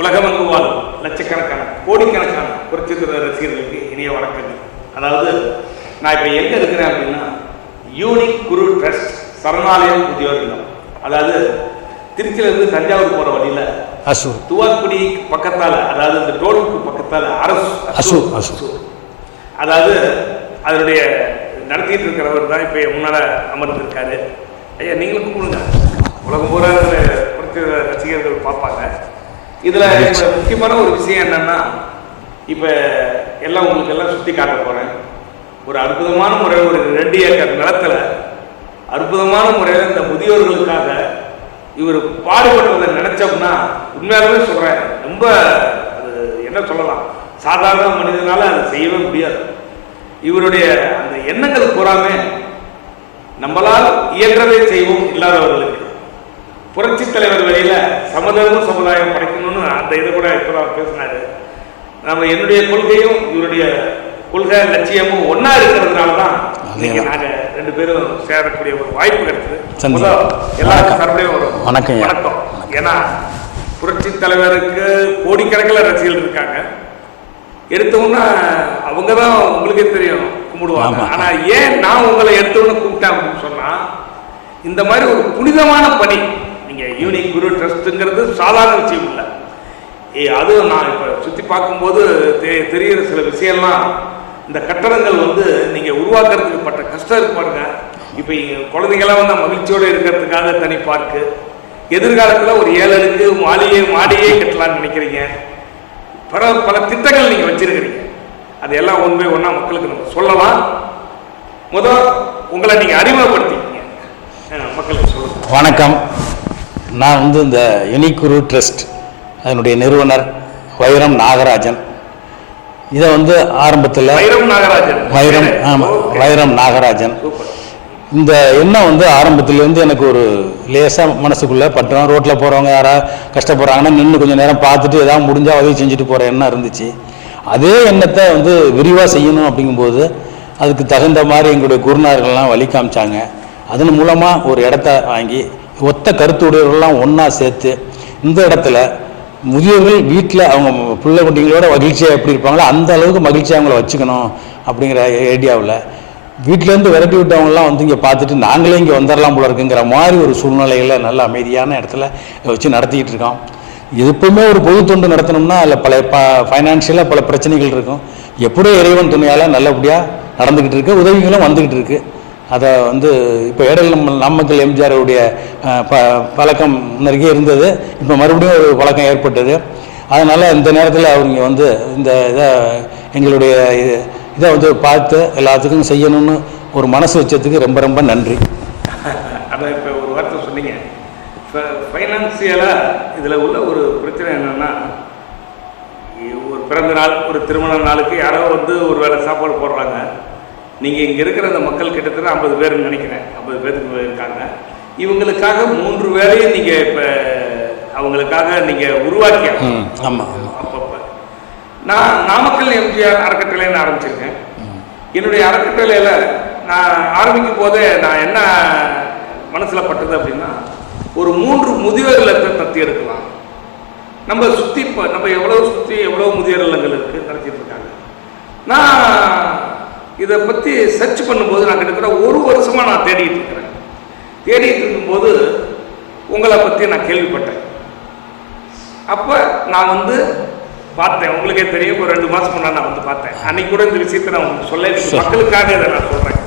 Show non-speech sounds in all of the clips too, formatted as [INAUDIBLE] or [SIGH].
உலகமெங்கு வாழும் லட்சக்கணக்கான கோடிக்கணக்கான புரட்சித்திர ரசிகர்களுக்கு இனிய வணக்கங்கள். அதாவது நான் இப்போ எங்கே இருக்கிறேன் அப்படின்னா யூனிக் குரு ட்ரஸ்ட் சரணாலயம் முதியோர் இல்லம் அதாவது திருச்சியிலேருந்து தஞ்சாவூர் போகிற வழியில் அசூர். துவாக்குடி பக்கத்தால் அதாவது இந்த டோலுக்கு பக்கத்தால் அரசு அசூர், அசூர். அதாவது அதனுடைய நடத்திட்டு இருக்கிறவர் தான் இப்போ முன்னால் அமர்ந்திருக்காரு. ஐயா நீங்களும் கூப்பிடுங்க. உலகம் பூரா ரசிகர்கள் பார்ப்பாங்க. இதில் முக்கியமான ஒரு விஷயம் என்னன்னா இப்போ எல்லாம் உங்களுக்கு எல்லாம் சுற்றி காட்ட போகிறேன் ஒரு அற்புதமான முறை ஒரு ரெண்டு ஏக்கர் நிலத்துல அற்புதமான முறையில் இந்த முதியோர்களுக்காக இவர் பாடுபட்டதை நினைச்சோம்னா உண்மையாலுமே சொல்றேன் ரொம்ப அது என்ன சொல்லலாம் சாதாரண மனிதனால அதை செய்யவே முடியாது. இவருடைய அந்த எண்ணங்கள் பூராமே நம்மளால் இயன்றதை செய்வோம் இல்லாதவர்களுக்கு. புரட்சி தலைவர் வழியில சமதர்ம சமுதாயம் படைக்கணும்னு அந்த இதை கூட இப்பதான் பேசினாரு நம்ம என்னுடைய கொள்கையும் இவருடைய கொள்கை லட்சியமும் ஒண்ணா இருக்கிறதுனால தான் இன்னைக்கு அதேதான். நாங்க ரெண்டு பேரும் சேரக்கூடிய ஒரு வாய்ப்பு கிடைச்சது சந்தோஷம். முதல் எல்லாரும் வணக்கம். வரும் வணக்கம் ஏன்னா புரட்சி தலைவருக்கு கோடிக்கணக்கில் ரசிகர்கள் இருக்காங்க எடுத்தோன்னா அவங்க தான் உங்களுக்கே தெரியும் கும்பிடுவாங்க. ஆனா ஏன் நான் உங்களை எடுத்தோன்னு கூப்பிட்டேன் அப்படின்னு சொன்னா இந்த மாதிரி ஒரு புனிதமான பணி நீங்க யூனிக் குரு ட்ரஸ்ட்டுங்கிறது சாதாரண விஷயம் இல்லை. ஏ அதுவும் நான் இப்போ சுற்றி பார்க்கும்போது தெ தெரிகிற சில விஷயம்லாம் இந்த கட்டடங்கள் வந்து நீங்கள் உருவாக்குறதுக்கு பட்ட கஷ்டம் இருக்கு பாருங்க. இப்போ இங்கே குழந்தைங்களாம் வந்து மகிழ்ச்சியோடு இருக்கிறதுக்காக தனி பார்க்கு எதிர்காலத்தில் ஒரு ஏழருக்கு மாளிகை மாடியே கட்டலாம்னு நினைக்கிறீங்க. பல பல திட்டங்கள் நீங்கள் வச்சிருக்கிறீங்க. அதையெல்லாம் ஒன் பை ஒன்றா மக்களுக்கு நம்ம சொல்லலாம். முதல் உங்களை நீங்கள் அறிமுகப்படுத்திக்கிங்க. மக்களுக்கு சொல்லுங்கள் வணக்கம். நான் வந்து இந்த யுனிக்குரு ட்ரஸ்ட் அதனுடைய நிறுவனர் வைரம் நாகராஜன். இதை வந்து ஆரம்பத்தில் வைரம் நாகராஜன். வைரம் ஆமாம். வைரம் நாகராஜன். இந்த எண்ணம் வந்து ஆரம்பத்துலேருந்து எனக்கு ஒரு லேசாக மனசுக்குள்ளே பட்டோம் ரோட்டில் போகிறவங்க யாராவது கஷ்டப்படுறாங்கன்னா நின்று கொஞ்சம் நேரம் பார்த்துட்டு ஏதாவது முடிஞ்சால் உதவி செஞ்சுட்டு போகிற எண்ணம் இருந்துச்சு. அதே எண்ணத்தை வந்து விரிவாக செய்யணும் அப்படிங்கும்போது அதுக்கு தகுந்த மாதிரி எங்களுடைய குருநார்கள்லாம் வழி காமிச்சாங்க. அதன் மூலமாக ஒரு இடத்த வாங்கி ஒத்த கருத்துடையவர்கள்லாம் ஒன்றா சேர்த்து இந்த இடத்துல முதியோர்கள் வீட்டில் அவங்க பிள்ளை குட்டிங்களோட மகிழ்ச்சியாக எப்படி இருப்பாங்களோ அந்த அளவுக்கு மகிழ்ச்சியாக அவங்கள வச்சுக்கணும் அப்படிங்கிற ஐடியாவில் வீட்டிலேருந்து விரட்டி விட்டவங்கலாம் வந்து இங்கே பார்த்துட்டு நாங்களே இங்கே வந்துடலாம் போல இருக்குங்கிற மாதிரி ஒரு சூழ்நிலையில் நல்ல அமைதியான இடத்துல வச்சு நடத்திக்கிட்டு இருக்கோம். எப்பவுமே ஒரு பொது தொண்டு நடத்தணும்னா அதில் பல ப ஃபைனான்ஷியலாக பல பிரச்சனைகள் இருக்கும். எப்படியோ இறைவன் துணையால் நல்லபடியாக நடந்துக்கிட்டு இருக்கு உதவிகளும் வந்துக்கிட்டு இருக்குது அதை வந்து இப்போ ஏடல் நம்ம நாமக்கல் எம்ஜிஆருடைய உடைய ப பழக்கம் நிறைய இருந்தது. இப்போ மறுபடியும் ஒரு பழக்கம் ஏற்பட்டது. அதனால் இந்த நேரத்தில் அவங்க வந்து இந்த இதை எங்களுடைய இது- இதை வந்து பார்த்து எல்லாத்துக்கும் செய்யணும்னு ஒரு மனசு வச்சதுக்கு ரொம்ப ரொம்ப நன்றி. அதான் இப்போ ஒரு வார்த்தை சொன்னீங்க. இப்போ ஃபைனான்சியலாக இதில் உள்ள ஒரு பிரச்சனை என்னென்னா ஒரு பிறந்த நாள் ஒரு திருமண நாளுக்கு யாரோ வந்து ஒரு வேளை சாப்பாடு போடுறாங்க. நீங்கள் இங்கே இருக்கிற அந்த மக்கள் கிட்டத்தட்ட ஐம்பது பேர்னு நினைக்கிறேன். ஐம்பது பேருக்கு இருக்காங்க. இவங்களுக்காக மூன்று வேளையும் நீங்கள் இப்போ அவங்களுக்காக நீங்கள் உருவாக்கி ம் ஆமாம் ஆமாம் அப்பப்போ. நான் நாமக்கல் எம்ஜிஆர் அறக்கட்டளைன்னு ஆரம்பிச்சிருக்கேன். என்னுடைய அறக்கட்டளையில் நான் ஆரம்பிக்கும் போதே நான் என்ன மனசில் பட்டது அப்படின்னா ஒரு மூன்று முதியோர் இல்லத்தை தத்தி எடுக்கலாம். நம்ம சுற்றி இப்போ நம்ம எவ்வளோ சுற்றி எவ்வளோ முதியோர் இல்லங்கள் இருக்குது நடத்திட்டு இருக்காங்க. நான் இதை பற்றி சர்ச் பண்ணும்போது நான் கிட்டத்தட்ட ஒரு வருஷமாக நான் தேடிட்டு இருக்கிறேன். தேடிட்டு இருக்கும்போது உங்களை பற்றி நான் கேள்விப்பட்டேன். அப்போ நான் வந்து பார்த்தேன். உங்களுக்கே தெரியும். ஒரு ரெண்டு மாதம் முன்னாடி நான் வந்து பார்த்தேன். அன்னைக்கு கூட இந்த விஷயத்தை நான் உங்களுக்கு சொல்ல மக்களுக்காக இதை நான் சொல்கிறேன்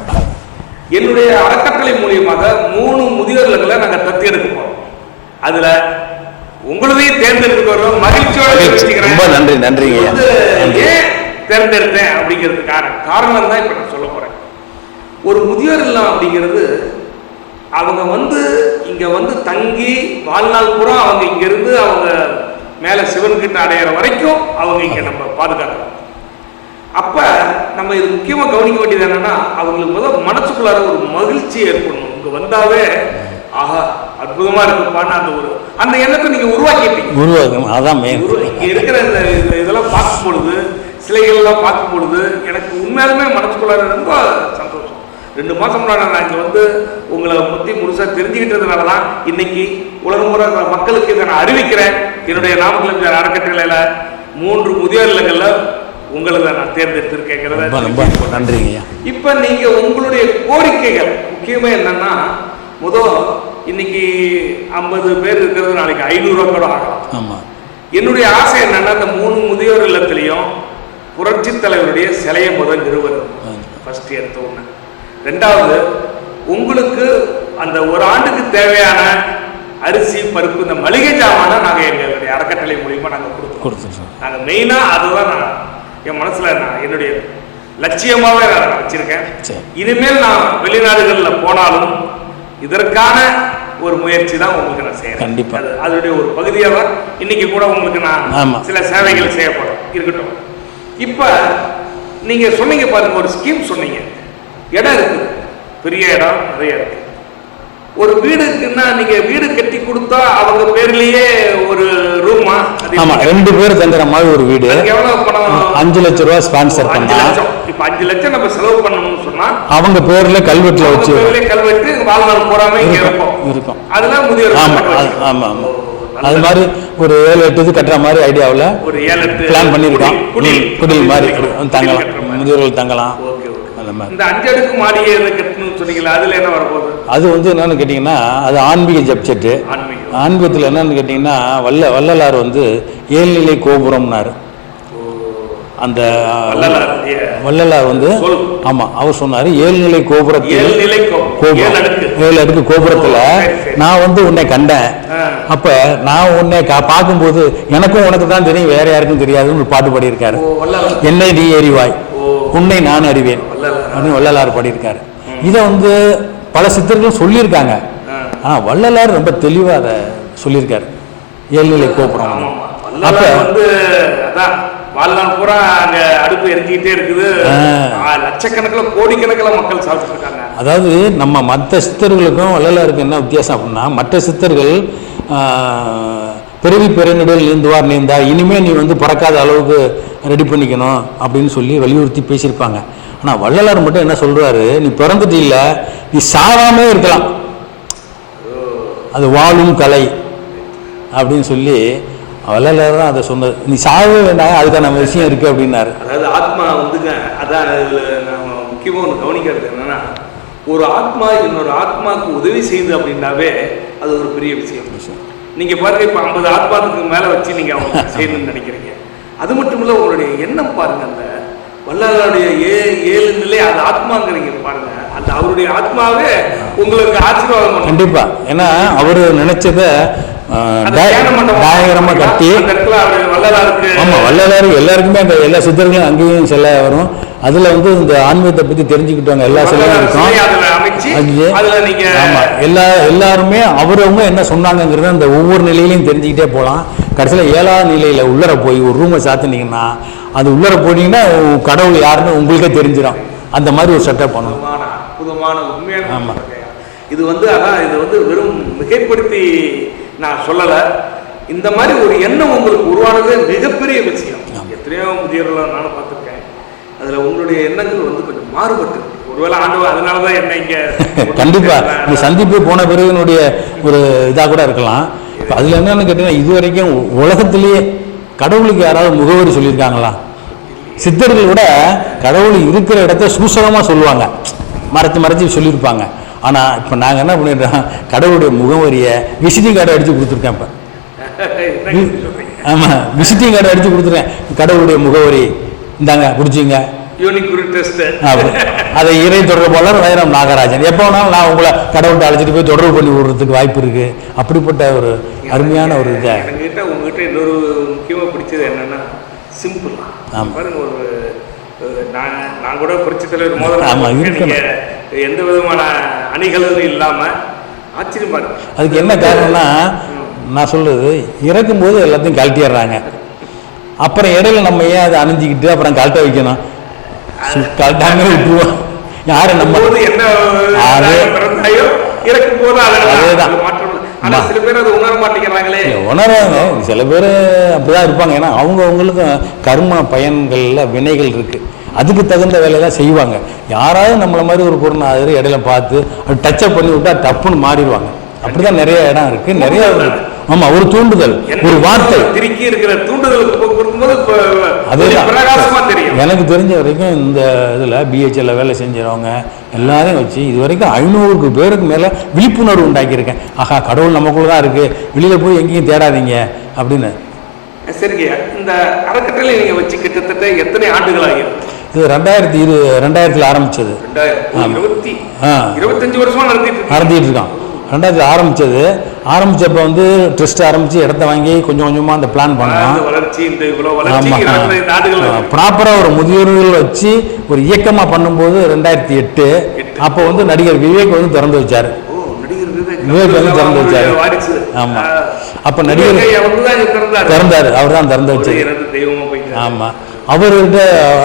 என்னுடைய அறக்கட்டளை மூலியமாக மூணு முதியோர்களை நாங்கள் தத்தி எடுக்க போகிறோம் அதில் உங்களதையும் தேர்ந்தெடுக்க போகிறோம் மகிழ்ச்சியோட. ரொம்ப நன்றி, நன்றிங்க. நன்றி. ஏன் தேர்ந்தெடுத்தேன் அப்படிங்கிறதுக்கான காரணம் தான் இப்போ நான் சொல்ல போகிறேன் ஒரு முதியோர் இல்லம் அப்படிங்கிறது அவங்க வந்து இங்கே வந்து தங்கி வாழ்நாள் பூரா அவங்க இங்கேருந்து அவங்க மேலே சிவன்கிட்ட அடையிற வரைக்கும் அவங்க இங்கே நம்ம பாதுகாக்கணும். அப்போ நம்ம இது முக்கியமாக கவனிக்க வேண்டியது என்னன்னா அவங்களுக்கு முதல் மனசுக்குள்ளார ஒரு மகிழ்ச்சி ஏற்படணும். இங்கே வந்தாவே ஆஹா அற்புதமாக இருக்குப்பான்னு அந்த ஒரு அந்த எண்ணத்தை நீங்கள் உருவாக்கிட்டீங்க. உருவாக்கம் அதான் இருக்கிற இந்த இதெல்லாம் பார்க்கும் பொழுது சிலைகள்லாம் பார்க்கும் பொழுது எனக்கு உண்மையாலுமே மனசுக்குள்ளார ரொம்ப சந்தோஷம். ரெண்டு முன்னாடி நான் இங்க வந்து உங்களை பத்தி முழுசா தெரிஞ்சுக்கிட்டதுனால தான் இன்னைக்கு உலகம் முறை மக்களுக்கு இதை நான் அறிவிக்கிறேன். என்னுடைய நாமக்கல் அறக்கட்டளையில மூன்று முதியோர் இல்லங்கள்ல உங்களை நான் ரொம்ப தேர்ந்தெடுத்திருக்கேங்கிறத ரொம்ப நன்றிங்க இப்ப நீங்க உங்களுடைய கோரிக்கைகள் முக்கியமா என்னன்னா முதல் இன்னைக்கு ஐம்பது பேர் இருக்கிறது நாளைக்கு ஐநூறுவா கூட ஆகலாம். ஆமாம் என்னுடைய ஆசை என்னன்னா இந்த மூணு முதியோர் இல்லத்திலையும் புரட்சி தலைவருடைய சிலையை முதல் நிறுவனம். ஃபர்ஸ்ட் எடுத்த ஒண்ணு ரெண்டாவது உங்களுக்கு அந்த ஒரு ஆண்டுக்கு தேவையான அரிசி பருப்பு இந்த மளிகை ஜாமானை நாங்க எங்களுடைய அறக்கட்டளை மூலியமா நாங்க கொடுத்தோம். கொடுத்துருக்கோம் நாங்க மெயினா அதுதான் நான் என் மனசுல நான் என்னுடைய லட்சியமாவே நான் வச்சிருக்கேன். சரி. இனிமேல் நான் வெளிநாடுகள்ல போனாலும் இதற்கான ஒரு முயற்சி தான் உங்களுக்கு நான் செய்யறேன் கண்டிப்பா. அது அதனுடைய ஒரு பகுதியா தான் இன்னைக்கு கூட உங்களுக்கு நான். சில சேவைகள் செய்யப்படும். இருக்கட்டும். இப்ப நீங்க சொன்னீங்க பாருங்க ஒரு ஸ்கீம் சொன்னீங்க. இடம் இருக்குது பெரிய இடம் நிறைய இருக்கு. ஒரு வீடு இருக்குன்னா நீங்க வீடு கட்டி கொடுத்தா அவங்க பேர்லயே ஒரு ரூமா ஆமாம் ரெண்டு பேர் தங்குற மாதிரி ஒரு வீடு. எவ்வளவு பணம்? அஞ்சு லட்ச ரூபா ஸ்பான்சர் பண்ணா. லட்சம். இப்ப அஞ்சு லட்சம் நம்ம செலவு பண்ணணும்னு சொன்னா அவங்க பேர்ல கல்வெட்டுல வச்சு கல்வெட்டு வாழ்நாள் பூராமே இங்க இருக்கும் இருக்கும். அதெல்லாம் முதியோர் ஆமா. ஆமா ஆமா. அது. மாதிரி ஒரு ஏழு எட்டு இது கட்டுற மாதிரி ஐடியாவில் ஒரு ஏழு எட்டு பிளான் பண்ணியிருக்கோம். குடில் மாதிரி தங்கலாம். முதியோர்கள் தங்கலாம். Okay okay. அந்த மாதிரி. இந்த அஞ்சு அடுக்கு மாடியை எதை கட்டணும்னு சொன்னீங்களா? அதுல என்ன வரப்போகுது? அது வந்து என்னன்னு கேட்டிங்கன்னா அது ஆன்மீக ஜப்செட்டு ஆன்மீகத்தில் என்னன்னு கேட்டிங்கன்னா வல்ல வள்ளலார் வந்து ஏழ்நிலை கோபுரம்னாரு. அந்த வள்ளலார் வந்து சொல். ஆமா அவர் சொன்னாரு ஏழ்நிலை கோபுரத்தில் கோபுரம். ஏழு அடுக்கு கோபுரத்துல. நான் வந்து உன்னை கண்டேன். அப்ப நான் உன்னை பார்க்கும்போது எனக்கும் உனக்கு தான் தெரியும் வேற யாருக்கும் தெரியாதுன்னு பாட்டு பாடியிருக்காரு. என்னை நீ எறிவாய் ஓ. உன்னை நான் அறிவேன். அப்படின்னு வள்ளலார் பாடியிருக்காரு. இதை வந்து பல சித்தர்களும் சொல்லியிருக்காங்க. ஆனா வள்ளலார் ரொம்ப தெளிவா அதை சொல்லியிருக்காரு. ஏழ்நிலை கோபுரம். அப்ப வாழ்நாள் பூரா அங்க அடுப்பு எரிஞ்சுக்கிட்டே இருக்குது. லட்சக்கணக்கில் கோடிக்கணக்கில் மக்கள் சாப்பிட்டு இருக்காங்க அதாவது நம்ம மற்ற சித்தர்களுக்கும் வள்ளலாருக்கு என்ன வித்தியாசம் அப்படின்னா மற்ற சித்தர்கள் பிறவி பெருநிடல் நீந்துவார் நீந்தா இனிமே நீ வந்து பிறக்காத அளவுக்கு ரெடி பண்ணிக்கணும் அப்படின்னு சொல்லி வலியுறுத்தி பேசியிருப்பாங்க. ஆனால் வள்ளலார் மட்டும் என்ன சொல்றாரு? நீ பிறந்துட்டு இல்லை நீ சாவாமே இருக்கலாம். அது வாழும் கலை அப்படின்னு சொல்லி வள்ளலார் தான் அதை சொன்னது. நீ சாவே வேண்டாம் அதுக்கான விஷயம் இருக்கு அப்படின்னாரு. அதாவது ஆத்மா வந்துங்க அதான் அதுல நம்ம முக்கியமா ஒன்று கவனிக்கிறது என்னன்னா ஒரு ஆத்மா இன்னொரு ஆத்மாவுக்கு உதவி செய்யுது அப்படின்னாவே அது ஒரு பெரிய விஷயம். நீங்க பாருங்க இப்ப ஐம்பது ஆத்மாவுக்கு மேல வச்சு நீங்க அவங்க [LAUGHS] செய்யணும்னு நினைக்கிறீங்க. அது மட்டும் இல்ல உங்களுடைய எண்ணம் பாருங்க அந்த வள்ளலாருடைய ஏ ஏழு நிலை அது ஆத்மாங்கிறீங்க பாருங்க. அந்த அவருடைய ஆத்மாவே உங்களுக்கு ஆசீர்வாதம் கண்டிப்பா. ஏன்னா அவரு நினைச்சத டயக்ராமா கட்டி ஆமா வள்ளலார் எல்லாருக்குமே அந்த எல்லா சித்தர்களும் அங்கேயும் செல்ல வரும். அதுல வந்து இந்த ஆன்மீகத்தை பத்தி தெரிஞ்சுக்கிட்டவங்க எல்லா சிலையும் இருக்கும். ஆமா எல்லா எல்லாருமே அவரவங்க என்ன சொன்னாங்கங்கிறத அந்த ஒவ்வொரு நிலையிலையும் தெரிஞ்சுக்கிட்டே போகலாம் கடைசியில் ஏழாவது நிலையில உள்ளர போய் ஒரு ரூமை சாத்துனீங்கன்னா அது உள்ளர போனீங்கன்னா கடவுள் யாருன்னு உங்களுக்கே தெரிஞ்சிடும் அந்த மாதிரி ஒரு செட்டப் பண்ணணும். அற்புதமான அற்புதமான உண்மையான ஆமா. இது வந்து அதான் இது வந்து வெறும் மிகைப்படுத்தி நான் சொல்லலை. இந்த மாதிரி ஒரு எண்ணம் உங்களுக்கு உருவானதே மிகப்பெரிய விஷயம். எத்தனையோ முதியோர்களை நானும் பார்த்துருக்கேன். அதுல உங்களுடைய எண்ணங்கள் வந்து கொஞ்சம் மாறுபட்டு ஒருவேளை ஆண்டவன் அதனால தான் என்ன இங்க [LAUGHS] கண்டிப்பா. இந்த சந்திப்பு போன பிறகுனுடைய ஒரு இதா கூட இருக்கலாம். இப்ப அதுல என்னன்னு கேட்டீங்கன்னா இது வரைக்கும் உலகத்திலேயே கடவுளுக்கு யாராவது முகவரி சொல்லியிருக்காங்களா? சித்தர்கள் கூட கடவுள் இருக்கிற இடத்த சூசகமா சொல்லுவாங்க. மறைச்சு மறைச்சு சொல்லியிருப்பாங்க. ஆனா இப்ப நாங்க என்ன பண்ணிடுறோம் கடவுளுடைய முகவரியை விசிட்டிங் கார்டு அடிச்சு கொடுத்துருக்கேன் இப்ப. என்னங்க இப்படி சொல்றீங்க? ஆமா விசிட்டிங் கார்டு அடிச்சு கொடுத்துருக்கேன். கடவுளுடைய முகவரி. இந்தாங்க பிடிச்சிங்க. அதை இறை தொடர்பாளர் வைரம் நாகராஜன். எப்போ வேணாலும் நான் உங்களை கடவுள்கிட்ட அழைச்சிட்டு போய் தொடர்பு பண்ணி விடுறதுக்கு வாய்ப்பு இருக்கு. அப்படிப்பட்ட ஒரு அருமையான ஒரு இதை. உங்ககிட்ட இன்னொரு முக்கியமா பிடிச்சது என்னன்னா சிம்பிள் ஆமா. பாருங்க ஒரு நான் நான் கூட புரட்சி தலைவர் மோதல். எந்த விதமான அணிகளும் இல்லாம ஆச்சரியமா இருக்கு அதுக்கு என்ன காரணம்னா நான் சொல்றது இறக்கும்போது எல்லாத்தையும் கழட்டிடுறாங்க. அப்புறம் இடையில நம்ம ஏன் அதை அணிஞ்சிக்கிட்டு அப்புறம் கழட்ட வைக்கணும்? கழட்டாம விட்டுருவோம். யாரு நம்ம என்ன அதேதான். சில பேர் அதை உணர மாட்டேங்கிறாங்களே. உணர்றாங்க. சில பேர் அப்படிதான் இருப்பாங்க. ஏன்னா அவங்க அவங்களுக்கும் கர்ம பயன்கள்ல வினைகள் இருக்கு. அதுக்கு தகுந்த வேலையெல்லாம் செய்வாங்க. யாராவது நம்மள மாதிரி ஒரு பொருளாதார இடையில பார்த்து அது டச்சப் பண்ணி விட்டா டப்புன்னு மாறிடுவாங்க. அப்படிதான் நிறைய இடம் இருக்கு. நிறைய ஆமா ஒரு தூண்டுதல் ஒரு வார்த்தை. திருக்கி இருக்கிற தெரியும். எனக்கு தெரிஞ்ச வரைக்கும் இந்த இதில் பிஹெச்எல்ல வேலை செஞ்சவங்க எல்லாரையும் வச்சு இது வரைக்கும் ஐநூறுக்கு பேருக்கு மேலே விழிப்புணர்வு உண்டாக்கியிருக்கேன். ஆஹா கடவுள் நமக்குள்ள தான் இருக்குது வெளியில் போய் எங்கேயும் தேடாதீங்க அப்படின்னு. சரிங்க. இந்த அறக்கட்டளை நீங்க வச்சு கிட்டத்தட்ட எத்தனை ஆண்டுகள் ஆகிடும் இது ரெண்டாயிரத்தி இரு ரெண்டாயிரத்தில் இருபத்தி ஆ. இருபத்தஞ்சு வருஷமா நடத்திட்டு இருக்கான் ரெண்டாயிரத்தில் ஆரம்பிச்சது. ஆரம்பிச்சப்ப வந்து ட்ரஸ்ட் ஆரம்பித்து இடத்த வாங்கி கொஞ்சம் கொஞ்சமாக அந்த பிளான் பண்ணோம். ப்ராப்பராக ஒரு முதியோர்கள் வச்சு ஒரு இயக்கமாக பண்ணும்போது ரெண்டாயிரத்தி எட்டு. அப்போ வந்து நடிகர் விவேக் வந்து திறந்து வச்சார். விவேக். வந்து திறந்து வச்சாரு. வாரிசு. ஆமா. ஆ. அப்ப நடிகர் திறந்தாரு. அவர் தான் திறந்து போயிட்டாரு. ஆமாம் அவர்கிட்ட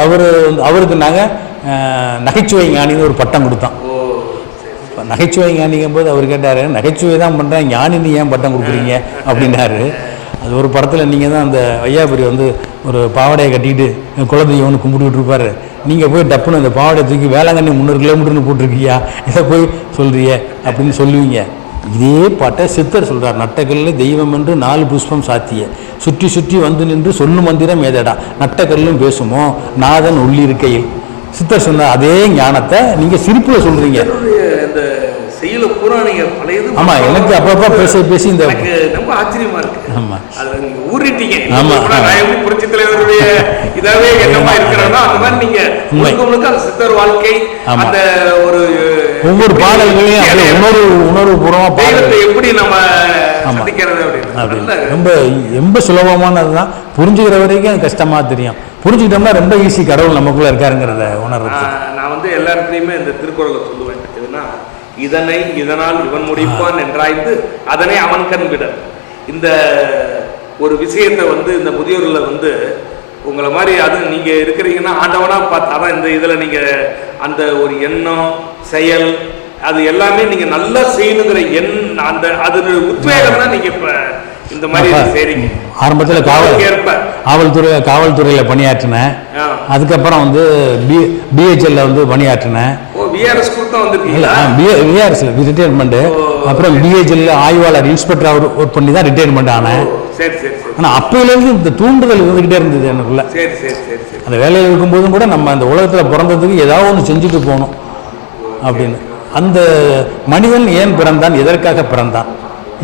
அவர் அவருக்கு நாங்கள் நகைச்சுவை ஞானின்னு ஒரு பட்டம் கொடுத்தோம். நகைச்சுவை ஞானிங்கும் போது அவர் கேட்டார் நகைச்சுவை தான் பண்ணுறேன் ஞானின்னு ஏன் பட்டம் கொடுக்குறீங்க? அப்படின்னாரு. அது ஒரு படத்தில் நீங்கள் தான் அந்த ஐயாபுரி வந்து ஒரு பாவாடையை கட்டிக்கிட்டு குலதெய்வம்னு கும்பிட்டுக்கிட்டு இருப்பாரு நீங்கள் போய் டப்புன்னு அந்த பாவாடையை தூக்கி வேளாங்கண்ணி முந்நூறு கிலோமீட்டர்னு போட்டிருக்கியா? இதை போய் சொல்றியே அப்படின்னு சொல்லுவீங்க. இதே பாட்டை சித்தர் சொல்றார் நட்டக்கல்ல தெய்வம் என்று நாலு புஷ்பம் சாத்திய. சுற்றி சுற்றி வந்து நின்று சொல்லு மந்திரம் ஏதடா? நட்டக்கல்லும் பேசுமோ? நாதன் உள்ளிருக்கையில். சித்தர் சொன்ன அதே ஞானத்தை நீங்க சிரிப்புல இந்த செயல பூரா நீங்க பழையது ஆமா எனக்கு அப்பப்ப பேசி பேசி இந்த எனக்கு ரொம்ப ஆச்சரியமா இருக்கு. ஆமா. அது நீங்க ஊறிட்டீங்க. ஆமா. நான் எப்படி புரட்சி தலைவருடைய இதாவே என்னமா இருக்கிறதோ அந்த மாதிரி நீங்க. முழுக்க முழுக்க அந்த சித்தர் வாழ்க்கை. அந்த ஒரு ஒவ்வொரு பாடல்களையும் அப்படியே உணர்வு உணர்வு பூர்வமா பாடல் தெய்வத்தை எப்படி நம்ம. சந்திக்கிறது ரொம்ப ரொம்ப சுலபமானது தான் புரிஞ்சுக்கிற வரைக்கும் அது கஷ்டமா தெரியும். புரிஞ்சுக்கிட்டோம்னா ரொம்ப ஈஸி கடவுள் நமக்குள்ள இருக்காருங்கிறத நான் நான் வந்து எல்லா இடத்துலையுமே இந்த திருக்குறளை சொல்லுவேன். எதுனா இதனை இதனால் இவன் முடிப்பான் என்றாய்ந்து அதனை அவன் கண் விட. இந்த ஒரு விஷயத்தை வந்து இந்த முதியோர்களை வந்து உங்களை மாதிரி அது நீங்க இருக்கிறீங்கன்னா ஆண்டவனா பார்த்தாதான் இந்த இதுல நீங்க அந்த ஒரு எண்ணம் செயல் அது எல்லாமே நீங்க நல்லா செய்யணுங்கிற எண் அந்த அது உத்வேகம் தான் நீங்க இப்ப இந்த மாதிரி அப்ப செய்றீங்க. ஆரம்பத்தில் காவல் ஏற்ப காவல்துறை காவல்துறையில் பணியாற்றினேன். அதுக்கப்புறம் வந்து பி பிஹெச்எல்ல வந்து பணியாற்றினேன். விஆர்எஸ் கொடுத்தா இல்லை வந்திருக்கீங்களா பிஆர்எஸ்ல ரிட்டையர்மெண்ட்டு அப்புறம் பிஹெச்எல்ல ஆய்வாளர் இன்ஸ்பெக்டர் ஒர்க் பண்ணி தான் ரிட்டையர்மெண்ட் ஆனேன். சரி சரி. ஆனால் அப்போலேருந்து இந்த தூண்டுதல் இருந்துக்கிட்டே இருந்தது எனக்குள்ள. சரி சரி சரி சரி. அந்த வேலையில் இருக்கும்போதும் கூட நம்ம அந்த உலகத்தில் பிறந்ததுக்கு ஏதாவது ஒன்று செஞ்சுட்டு போகணும் அப்படின்னு. அந்த மனிதன் ஏன் பிறந்தான்? எதற்காக பிறந்தான்?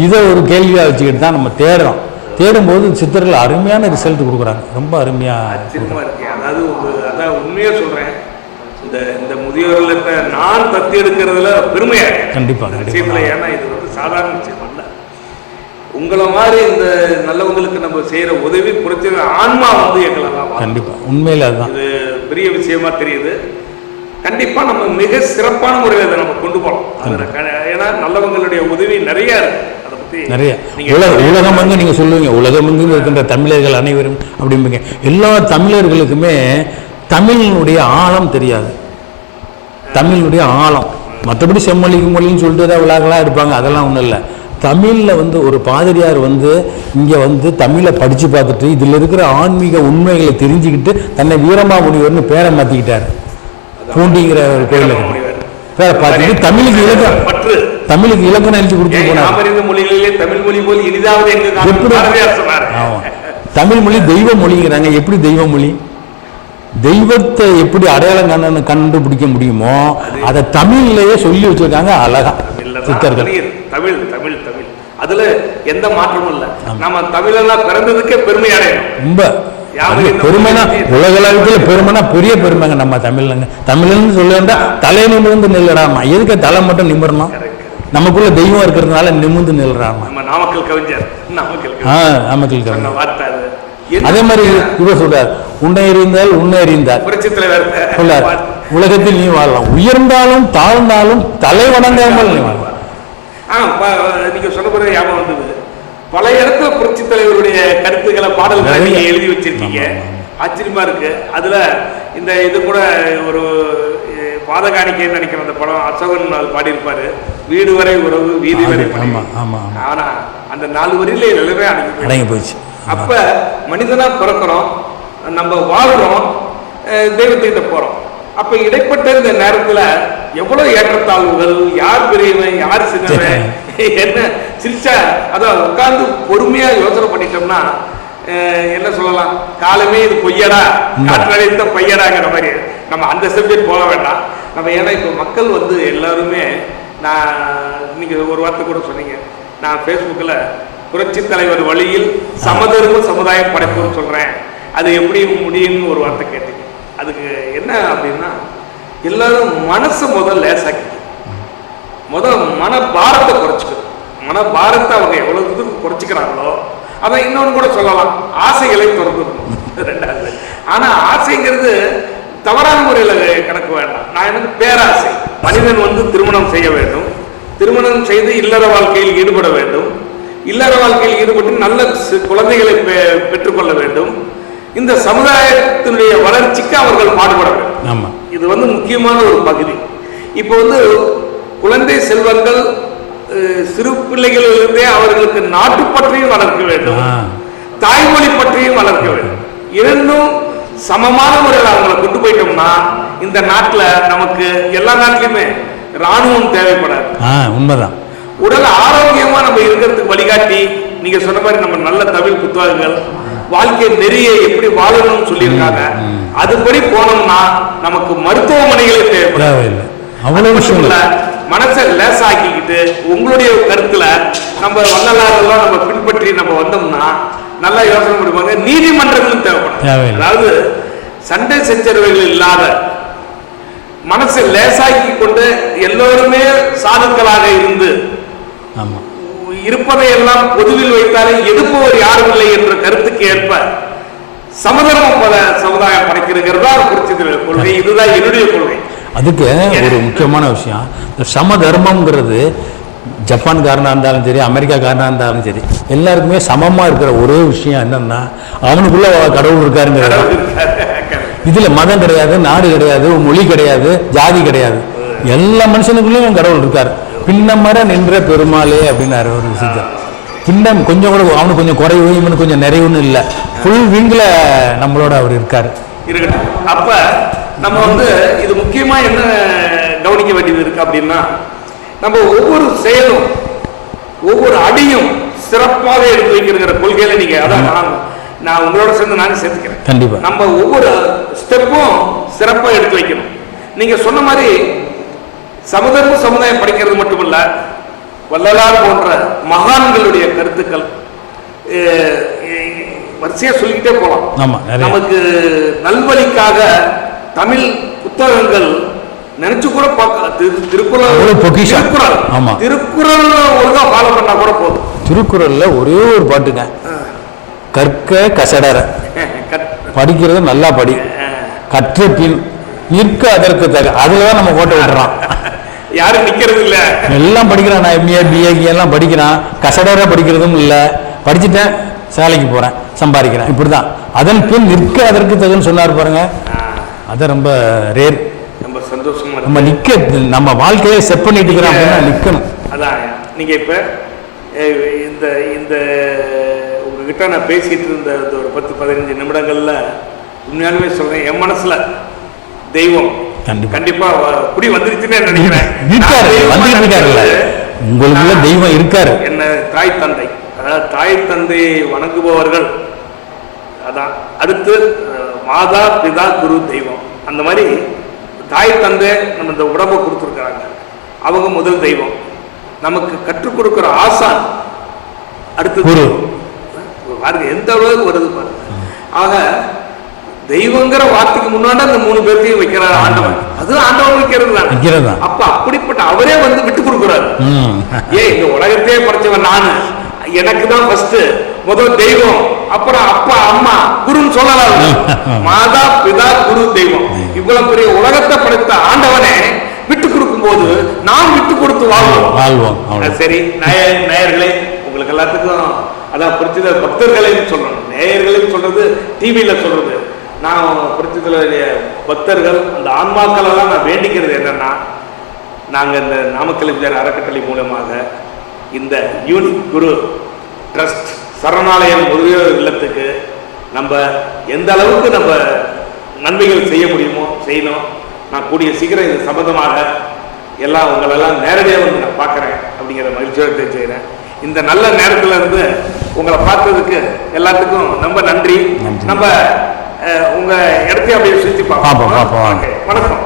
இதை ஒரு கேள்வியாக வச்சுக்கிட்டு தான் நம்ம தேடுறோம். தேடும்போது சித்தர்கள் அருமையான ரிசல்ட் கொடுக்குறாங்க. ரொம்ப அருமையாக இருக்கு. அதாவது அதான் உண்மையா சொல்றேன். இந்த இந்த முதியோர்களுக்கு நான் தத்தி எடுக்கிறதுல பெருமையா இருக்கு. கண்டிப்பா, இந்த கண்டிப்பா. விஷயத்துல ஏன்னா இது வந்து சாதாரண விஷயம். உங்களை மாதிரி இந்த நல்லவங்களுக்கு நம்ம செய்யற உதவி புரட்சி ஆன்மா வந்து எங்களெல்லாம். கண்டிப்பாக உண்மையில் அதுதான். இது பெரிய விஷயமா தெரியுது. கண்டிப்பா நம்ம மிக சிறப்பான முறையில் அதை நம்ம கொண்டு போகலாம். ஏன்னா நல்லவங்களுடைய உதவி நிறைய இருக்கு. நிறைய. உலக உலகமெங்கு நீங்கள் சொல்லுவீங்க. உலகமெங்கும் இருக்கின்ற தமிழர்கள் அனைவரும் அப்படிம்பீங்க. எல்லா தமிழர்களுக்குமே தமிழினுடைய ஆழம் தெரியாது. தமிழினுடைய ஆழம். மற்றபடி செம்மொழிக்கு மொழின்னு சொல்லிட்டு ஏதாவது விழாக்களாக எடுப்பாங்க அதெல்லாம் ஒன்றும் இல்லை. தமிழில் வந்து ஒரு பாதிரியார் வந்து இங்கே வந்து தமிழை படித்து பார்த்துட்டு இதில் இருக்கிற ஆன்மீக உண்மைகளை தெரிஞ்சுக்கிட்டு தன்னை வீரமாமுனிவர்னு பேரை மாற்றிக்கிட்டார் பூண்டிங்கிற ஒரு கோயிலுக்கு பேரை பார்த்துட்டு தமிழுக்கு இலக்கணம். பற்று. தமிழுக்கு இலக்கணம் எழுதி கொடுத்து போனார். தமிழ் மொழி போல் இனிதாவது எப்படி? தமிழ் மொழி தெய்வ மொழிங்கிறாங்க. எப்படி தெய்வ மொழி? தெய்வத்தை எப்படி அடையாளம் கண்ணு கண்டுபிடிக்க முடியுமோ அதை தமிழ்லயே சொல்லி வச்சிருக்காங்க அழகா சித்தர்கள். தமிழ், தமிழ் தமிழ். அதுல எந்த மாற்றமும் இல்ல. நம்ம தமிழெல்லாம் பிறந்ததுக்கே பெருமை அடையணும். ரொம்ப. பெருமைனா மொழி உலகளவுக்குள்ள பெருமைனா பெரிய பெருமைங்க நம்ம தமிழ்லங்க. தமிழ்னு சொல்ல வேண்டாம் தலை நிமிர்ந்து நில்லுறாமா? எதுக்கு தலை மட்டும் நிமிரணும்? நமக்குள்ள தெய்வம் இருக்கிறதுனால நிமிர்ந்து நில்லுறாமா? நம்ம நாமக்கல் கவிஞர். நாமக்கல் ஆ கவிஞர். அது. மாதிரி இவர் சொல்றார் உன்னை எறிந்தால் உன்னை தலைவர் சொல்லார் உலகத்தில் நீ வாழலாம். உயர்ந்தாலும் தாழ்ந்தாலும் தலை வணங்காமல் நீ வாழலாம். ஆ ப- நீங்க சொன்ன பிறகு ஞாபகம் வந்தது. பல இடத்துல புரட்சி தலைவருடைய கருத்துக்களை பாடல்களை. நீங்க எழுதி வச்சிருக்கீங்க. ஆச்சரியமா இருக்கு. அதுல இந்த இது கூட ஒரு பாதகாணிக்கைன்னு நினைக்கிறேன் அந்த படம் அசோகன் அது பாடியிருப்பாரு. வீடு வரை உறவு வீதி வரை. ஆனா அந்த நாலு வரியில எல்லாமே அடங்கி போச்சு அப்ப மனிதனா பிறக்கிறோம் நம்ம வாழ்றோம் தெய்வத்துக்கிட்ட போறோம். அப்ப இடைப்பட்ட இந்த நேரத்துல எவ்வளவு ஏற்றத்தாழ்வுகள் யார் பெரியவன் யார் சின்னவன் [LAUGHS] என்ன சிரிச்சா அதான் உட்கார்ந்து பொறுமையா யோசனை பண்ணிட்டோம்னா என்ன சொல்லலாம் காலமே இது பொய்யடா காற்றடைத்த பையடாங்கிற மாதிரி. நம்ம அந்த சப்ஜெக்ட் போக வேண்டாம். நம்ம ஏன்னா இப்போ மக்கள் வந்து எல்லாருமே நான் நீங்க ஒரு வார்த்தை கூட சொன்னீங்க. நான் ஃபேஸ்புக்கில் புரட்சி தலைவர் வழியில் சமதர்ம சமுதாயம் படைப்புன்னு சொல்றேன். அது எப்படி முடியும்னு ஒரு வார்த்தை கேட்டீங்க. அதுக்கு என்ன அப்படின்னா எல்லாரும் மனசை முதல் லேசாக்கி முதல் மன பாரத்தை குறைச்சிக்கணும். மன பாரத்தை அவங்க எவ்வளவு தூரம் குறைச்சிக்கிறாங்களோ அதை இன்னொன்று கூட சொல்லலாம். ஆசைகளை திறந்துடணும். [LAUGHS] ரெண்டாவது. ஆனால் ஆசைங்கிறது தவறான முறையில் கணக்கு வேண்டாம். நான் எனக்கு பேராசை. மனிதன் வந்து திருமணம் செய்ய வேண்டும். திருமணம் செய்து இல்லற வாழ்க்கையில் ஈடுபட வேண்டும். இல்லற வாழ்க்கையில் ஈடுபட்டு நல்ல குழந்தைகளை பெ- பெற்றுக்கொள்ள வேண்டும். இந்த சமுதாயத்தினுடைய வளர்ச்சிக்கு அவர்கள் பாடுபட வேண்டும். இது வந்து முக்கியமான ஒரு பகுதி. இப்போ வந்து குழந்தை செல்வங்கள் சிறு பிள்ளைகளிலிருந்தே அவர்களுக்கு நாட்டுப்பற்றையும் வளர்க்க வேண்டும். தாய்மொழி பற்றியும் வளர்க்க வேண்டும். இரண்டும் சமமான முறையில் அவங்களை கொண்டு போயிட்டோம்னா இந்த நாட்டுல நமக்கு எல்லா நாட்டிலுமே ராணுவம் தேவைப்படாது. உண்மைதான். உடல் ஆரோக்கியமா நம்ம இருக்கிறதுக்கு வழிகாட்டி நீங்க சொன்ன மாதிரி நம்ம நல்ல தமிழ் புத்தகங்கள் வாழ்க்கை நெறியை எப்படி வாழணும்னு சொல்லியிருக்காங்க. அதுபடி போனோம்னா நமக்கு மருத்துவமனைகளே தேவைப்படாது. தேவையில்லை. அவ்வளோ விஷயங்கள் இல்ல, மனசை லேசாக்கிக்கிட்டு உங்களுடைய கருத்துல நம்ம வள்ளலாரெல்லாம் நம்ம பின்பற்றி நம்ம வந்தோம்னா நல்லா யோசனை பண்ணுவாங்க நீதிமன்றங்களும் தேவைப்படும். அதாவது சண்டை சச்சரவுகள் இல்லாத மனசை லேசாக்கி கொண்டு எல்லோருமே சாதுக்களாக இருந்து இருப்பதை எல்லாம் பொதுவில் வைத்தாலே எதிர்ப்பவர் யாரும் இல்லை என்ற கருத்துக்கு ஏற்ப சமதர்மம் பல சமுதாயம் படைக்கிறதுங்கிறதா குறிச்சி கொள்கை. இதுதான் என்னுடைய கொள்கை. அதுக்கு ஒரு முக்கியமான விஷயம். இந்த சம தர்மம்ங்கிறது ஜப்பான்காரனாக இருந்தாலும் சரி அமெரிக்காக்காரனாக இருந்தாலும் சரி எல்லாருக்குமே சமமாக இருக்கிற ஒரே விஷயம் என்னன்னா அவனுக்குள்ள கடவுள் இருக்காருங்கிறது இதுல மதம் கிடையாது நாடு கிடையாது மொழி கிடையாது ஜாதி கிடையாது. எல்லா மனுஷனுக்குள்ளேயும் கடவுள் இருக்காரு. பின்னமர நின்ற பெருமாளே அப்படின்னாரு ஒரு விஷயத்த பின்னம் கொஞ்சம் கூட அவனுக்கு கொஞ்சம் குறைவு இவனுக்கு கொஞ்சம் நிறைவுன்னு இல்லை. ஃபுல் விங்கில் நம்மளோட அவர் இருக்காரு. இருக்கட்டும். அப்ப நம்ம வந்து இது முக்கியமா என்ன கவனிக்க வேண்டியது இருக்கு அப்படின்னா நம்ம ஒவ்வொரு செயலும் ஒவ்வொரு அடியும் சிறப்பாக எடுத்து வைக்கிற கொள்கையில நீங்க அதான் நான் உங்களோட சேர்ந்து நானும் சேர்த்துக்கிறேன். கண்டிப்பா. நம்ம ஒவ்வொரு ஸ்டெப்பும் சிறப்பா எடுத்து வைக்கணும். நீங்க சொன்ன மாதிரி சமதர்ம சமுதாயம் படிக்கிறது மட்டுமல்ல வள்ளலார் போன்ற மகான்களுடைய கருத்துக்கள் வரிசையா சொல்லிக்கிட்டே நிறைய. நமக்கு நல்வழிக்காக தமிழ் புத்தகங்கள் நினைச்சு கூட திருக்குறள். திருக்குறள். திருக்குறள் ஒழுங்கா ஃபாலோ பண்ணா கூட போதும். திருக்குறள்ல ஒரே ஒரு பாட்டுங்க. கற்க கசடர படிக்கிறது நல்லா படி. கற்ற பின் நிற்க அதற்கு தக. அதுல தான் நம்ம கோட்டை விட்டுறோம். [LAUGHS] யாரும் நிக்கிறது இல்ல. எல்லாம் படிக்கிறான் நான் எம்ஏ பிஏ எல்லாம் படிக்கிறான். கசடர படிக்கிறதும் இல்லை. படிச்சுட்டேன் வேலைக்கு போறேன் சம்பாதிக்கிறேன். இப்படிதான். அதன் பின் நிற்க அதற்கு தகுன்னு சொன்னார் பாருங்க. அது ரொம்ப ரேர் ரொம்ப சந்தோஷமா நம்ம நிக்க நம்ம வாழ்க்கையை செட் பண்ணிட்டு இருக்கிறோம் அப்படின்னா நிக்கணும். அதான் நீங்க இப்ப இந்த இந்த உங்ககிட்ட நான் பேசிட்டு இருந்த ஒரு பத்து பதினஞ்சு நிமிடங்கள்ல உண்மையாலுமே சொல்றேன். என் மனசுல தெய்வம் கண்டிப்பா. குடி வந்துருச்சுன்னு நினைக்கிறேன். இருக்காரு வந்துட்டு இருக்காருல்ல உங்களுக்குள்ள தெய்வம் இருக்காரு. என்ன தாய் தந்தை. அதாவது தாய் தந்தை வணங்குபவர்கள். அதான். அடுத்து மாதா பிதா குரு தெய்வம். அந்த மாதிரி தாய் தந்தை நம்ம இந்த உடம்பை கொடுத்துருக்குறாங்க. அவங்க முதல் தெய்வம். நமக்கு கற்றுக் கொடுக்குற ஆசான் அடுத்து குரு. பாருங்க எந்த அளவுக்கு வருது பாருங்க. ஆக தெய்வங்கிற வார்த்தைக்கு முன்னாடி அந்த மூணு பேர்த்தையும் வைக்கிறார் ஆண்டவன். அது ஆண்டவன் வைக்கிறது? தான். அப்ப அப்படிப்பட்ட அவரே வந்து விட்டு கொடுக்குறாரு. ஏய் இந்த உலகத்தையே படைச்சவன் நானு. எனக்கு தான் ஃபர்ஸ்ட் முதல் தெய்வம். அப்புறம் அப்பா அம்மா குருன்னு சொல்லலாம் மாதா பிதா குரு தெய்வம். இவ்வளவு பெரிய உலகத்தை படைத்த ஆண்டவனே விட்டு கொடுக்கும் போது நாம் விட்டு கொடுத்து வாழ்வோம். வாழ்வோம் சரி. நேய- நேயர்களே உங்களுக்கு எல்லாத்துக்கும் அதான் புரிச்சுத பக்தர்களையும் சொல்லணும். நேயர்களையும் சொல்றது டிவியில சொல்றது. நான் புரிச்சுதலுடைய பக்தர்கள் அந்த ஆன்மாக்கள் எல்லாம் நான் வேண்டிக்கிறது என்னன்னா நாங்கள் இந்த நாமக்கலைஞர் அறக்கட்டளை மூலமாக இந்த யூனிக் குரு ட்ரஸ்ட் சரணாலயம் முதியோர் இல்லத்துக்கு நம்ம எந்த அளவுக்கு நம்ம நன்மைகள் செய்ய முடியுமோ செய்யணும். நான் கூடிய சீக்கிரம் இது சம்பந்தமாக எல்லாம் உங்களெல்லாம் நேரடியாக வந்து நான் பார்க்குறேன் அப்படிங்கிற மகிழ்ச்சியோடு தெரிஞ்சுக்கிறேன். இந்த நல்ல நேரத்துல இருந்து உங்களை பார்த்ததுக்கு எல்லாத்துக்கும் ரொம்ப நன்றி. நம்ம அஹ், உங்க இடத்தையும் அப்படியே சுற்றி பார்ப்போம், பார்ப்போம், வணக்கம்.